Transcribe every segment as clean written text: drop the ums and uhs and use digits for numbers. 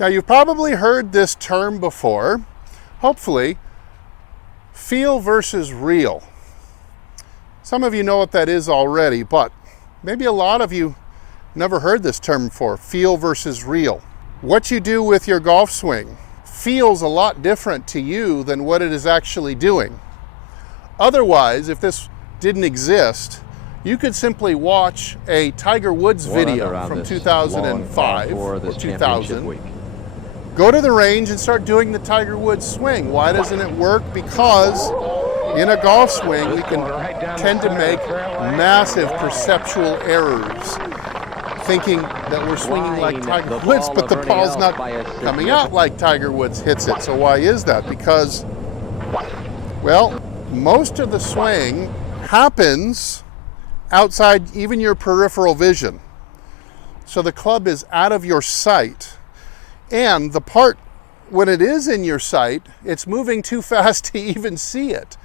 Now, you've probably heard this term before, hopefully, feel versus real. Some of you know what that is already, but maybe a lot of you never heard this term before, feel versus real. What you do with your golf swing feels a lot different to you than what it is actually doing. Otherwise, if this didn't exist, you could simply watch a Tiger Woods video from 2005 or 2000, go to the range and start doing the Tiger Woods swing. Why doesn't it work? Because in a golf swing, we can tend to make massive perceptual errors, thinking that we're swinging like Tiger Woods, but the ball's not coming out like Tiger Woods hits it. So why is that? Because, well, most of the swing happens outside even your peripheral vision. So the club is out of your sight. And the part, when it is in your sight, it's moving too fast to even see it.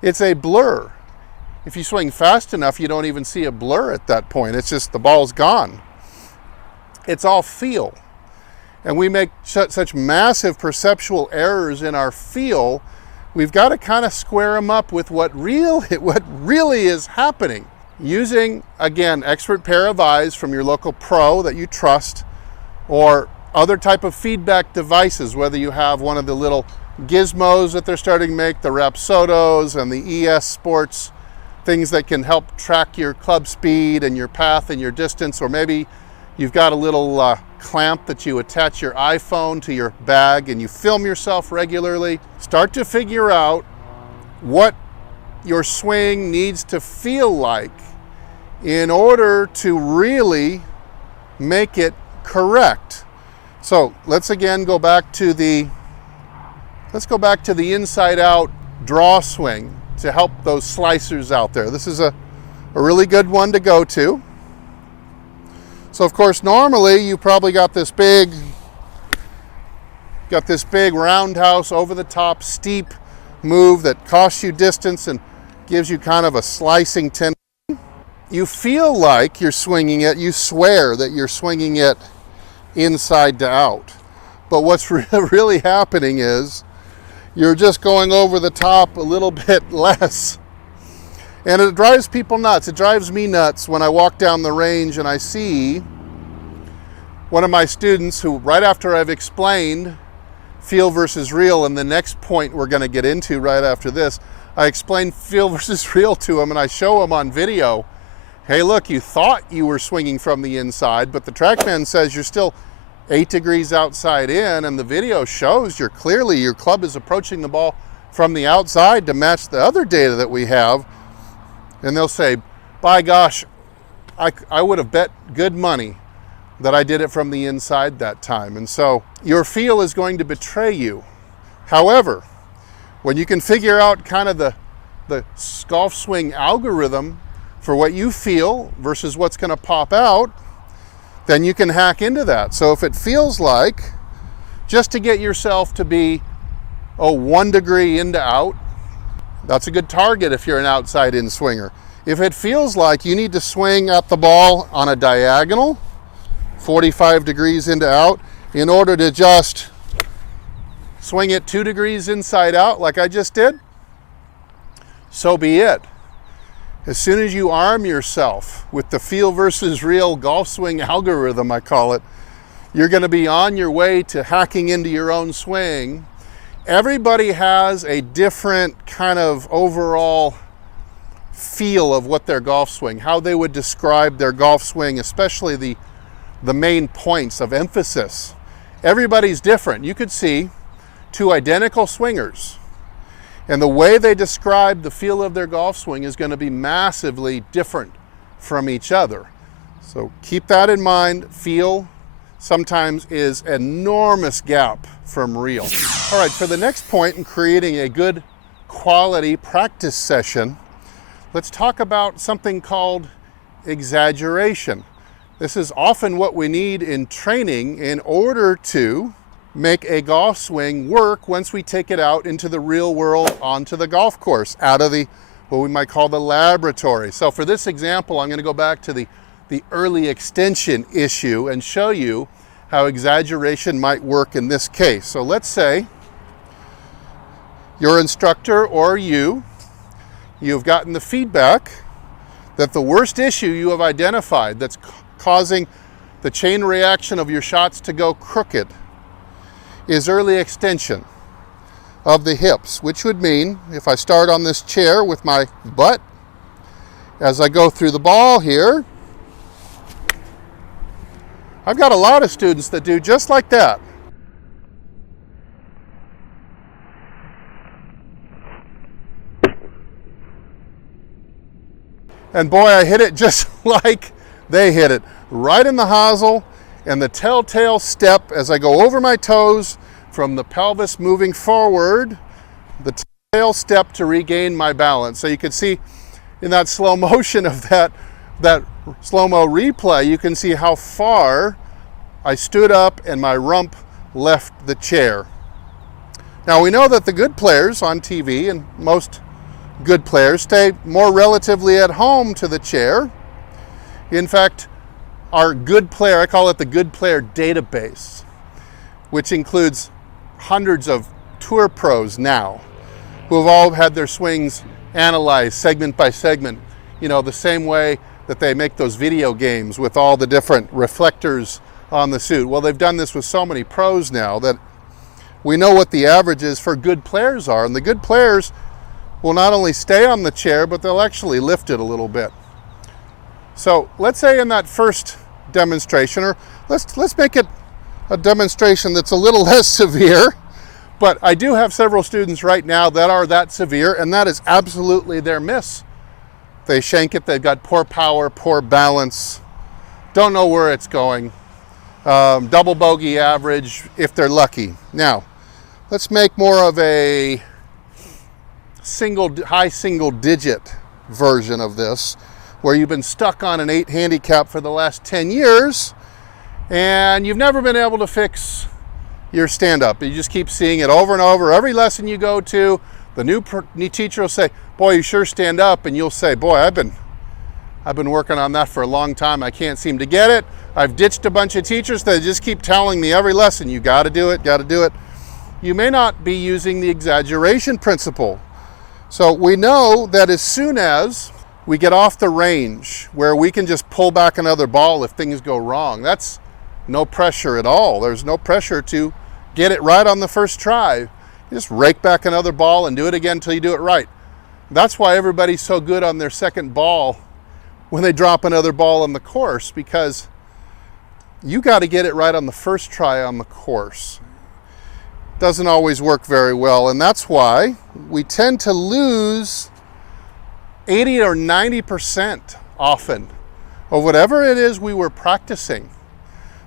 It's a blur. If you swing fast enough, you don't even see a blur at that point. It's just the ball's gone. It's all feel. And we make such massive perceptual errors in our feel, we've got to kind of square them up with what really is happening. Using, again, expert pair of eyes from your local pro that you trust, or other type of feedback devices, whether you have one of the little gizmos that they're starting to make, the Rapsodos and the ES Sports, things that can help track your club speed and your path and your distance, or maybe you've got a little clamp that you attach your iPhone to your bag and you film yourself regularly. Start to figure out what your swing needs to feel like in order to really make it correct. So let's again go back to the inside out draw swing to help those slicers out there. This is a really good one to go to. So of course, normally you probably got this big roundhouse over the top steep move that costs you distance and gives you kind of a slicing tendency. You feel like you're swinging it, you swear that you're swinging it inside to out. But what's really happening is you're just going over the top a little bit less. And it drives people nuts. It drives me nuts when I walk down the range and I see one of my students who, right after I've explained feel versus real, and the next point we're going to get into right after this, I explain feel versus real to him and I show him on video, hey look, you thought you were swinging from the inside, but the TrackMan says you're still 8 degrees outside in, and the video shows your club is approaching the ball from the outside to match the other data that we have. And they'll say, by gosh, I would have bet good money that I did it from the inside that time. And so your feel is going to betray you. However, when you can figure out kind of the golf swing algorithm for what you feel versus what's going to pop out, then you can hack into that. So if it feels like, just to get yourself to be 1 degree into out, that's a good target if you're an outside in swinger. If it feels like you need to swing at the ball on a diagonal, 45 degrees into out, in order to just swing it 2 degrees inside out like I just did, so be it. As soon as you arm yourself with the feel versus real golf swing algorithm, I call it, you're going to be on your way to hacking into your own swing. Everybody has a different kind of overall feel of what their golf swing, how they would describe their golf swing, especially the main points of emphasis. Everybody's different. You could see 2 identical swingers, and the way they describe the feel of their golf swing is going to be massively different from each other. So keep that in mind. Feel sometimes is an enormous gap from real. All right, for the next point in creating a good quality practice session, let's talk about something called exaggeration. This is often what we need in training in order to make a golf swing work once we take it out into the real world, onto the golf course, out of the what we might call the laboratory. So for this example, I'm going to go back to the early extension issue and show you how exaggeration might work in this case. So let's say your instructor or you've gotten the feedback that the worst issue you have identified that's causing the chain reaction of your shots to go crooked is early extension of the hips, which would mean if I start on this chair with my butt, as I go through the ball here, I've got a lot of students that do just like that. And boy, I hit it just like they hit it, right in the hosel, and the telltale step as I go over my toes from the pelvis moving forward, the tail step to regain my balance. So you can see in that slow motion of that slow-mo replay, you can see how far I stood up and my rump left the chair. Now we know that the good players on TV, and most good players, stay more relatively at home to the chair. In fact, our good player, I call it the good player database, which includes hundreds of tour pros now who have all had their swings analyzed segment by segment, you know, the same way that they make those video games with all the different reflectors on the suit. Well, they've done this with so many pros now that we know what the averages for good players are, and the good players will not only stay on the chair, but they'll actually lift it a little bit. So let's say in that first demonstration, or let's make it a demonstration that's a little less severe, but I do have several students right now that are that severe, and that is absolutely their miss. They shank it, they've got poor power, poor balance, don't know where it's going, double bogey average if they're lucky. Now, let's make more of a high single digit version of this, where you've been stuck on an 8 handicap for the last 10 years and you've never been able to fix your stand-up. You just keep seeing it over and over. Every lesson you go to, the new teacher will say, boy, you sure stand up, and you'll say, boy, I've been working on that for a long time. I can't seem to get it. I've ditched a bunch of teachers that just keep telling me every lesson, you got to do it, got to do it. You may not be using the exaggeration principle. So we know that as soon as we get off the range where we can just pull back another ball if things go wrong, that's no pressure at all. There's no pressure to get it right on the first try. You just rake back another ball and do it again until you do it right. That's why everybody's so good on their second ball when they drop another ball on the course, because you got to get it right on the first try on the course. Doesn't always work very well, and that's why we tend to lose 80 or 90% often of whatever it is we were practicing.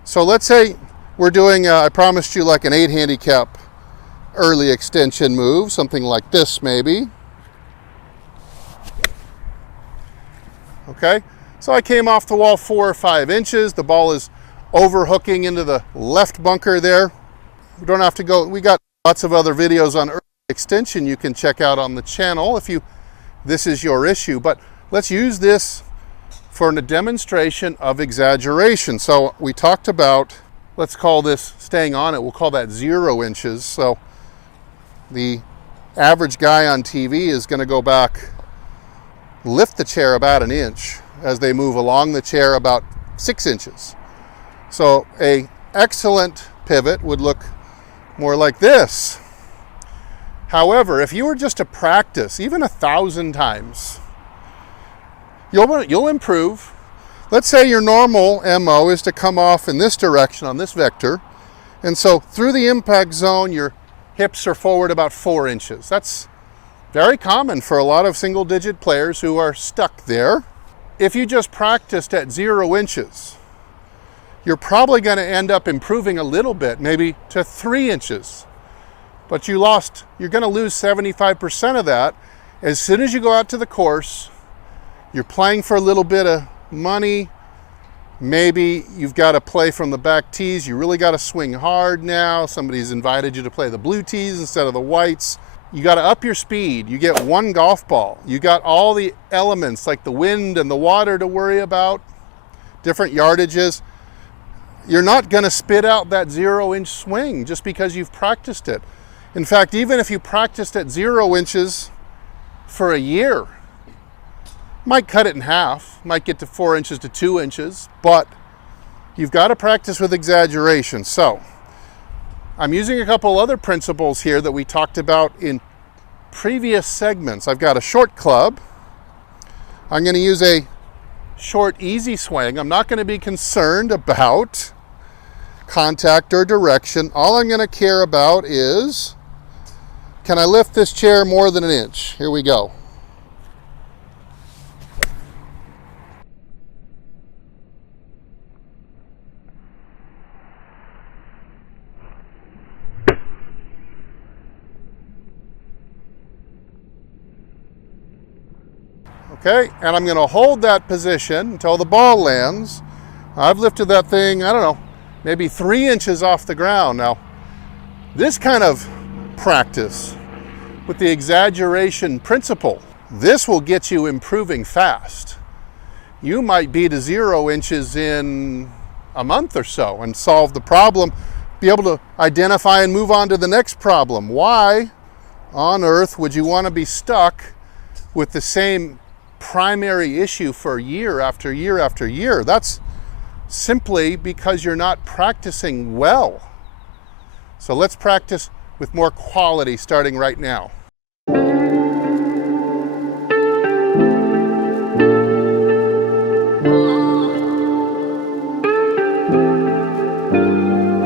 So let's say we're doing, I promised you, like an 8 handicap early extension move, something like this maybe. Okay, so I came off the wall 4 or 5 inches. The ball is overhooking into the left bunker there. We don't have to go, we got lots of other videos on early extension you can check out on the channel if this is your issue, but let's use this for a demonstration of exaggeration. So we talked about, let's call this staying on it, we'll call that 0 inches. So the average guy on TV is going to go back, lift the chair about 1 inch as they move along the chair about 6 inches. So a excellent pivot would look more like this. However, if you were just to practice even 1,000 times, you'll improve. Let's say your normal MO is to come off in this direction on this vector, and so through the impact zone your hips are forward about 4 inches. That's very common for a lot of single digit players who are stuck there. If you just practiced at 0 inches, you're probably going to end up improving a little bit, maybe to 3 inches. But you're going to lose 75% of that. As soon as you go out to the course, you're playing for a little bit of money. Maybe you've got to play from the back tees. You really got to swing hard now. Somebody's invited you to play the blue tees instead of the whites. You got to up your speed. You get one golf ball. You got all the elements like the wind and the water to worry about, different yardages. You're not going to spit out that 0-inch swing just because you've practiced it. In fact, even if you practiced at 0 inches for a year, might cut it in half, might get to 4 inches to 2 inches, but you've got to practice with exaggeration. So I'm using a couple other principles here that we talked about in previous segments. I've got a short club. I'm going to use a short, easy swing. I'm not going to be concerned about contact or direction. All I'm going to care about is, can I lift this chair more than an inch? Here we go. Okay, and I'm going to hold that position until the ball lands. I've lifted that thing, I don't know, maybe 3 inches off the ground. Now, this kind of practice with the exaggeration principle, this will get you improving fast. You might be to 0 inches in a month or so and solve the problem, be able to identify and move on to the next problem. Why on earth would you want to be stuck with the same primary issue for year after year after year? That's simply because you're not practicing well. So let's practice with more quality starting right now.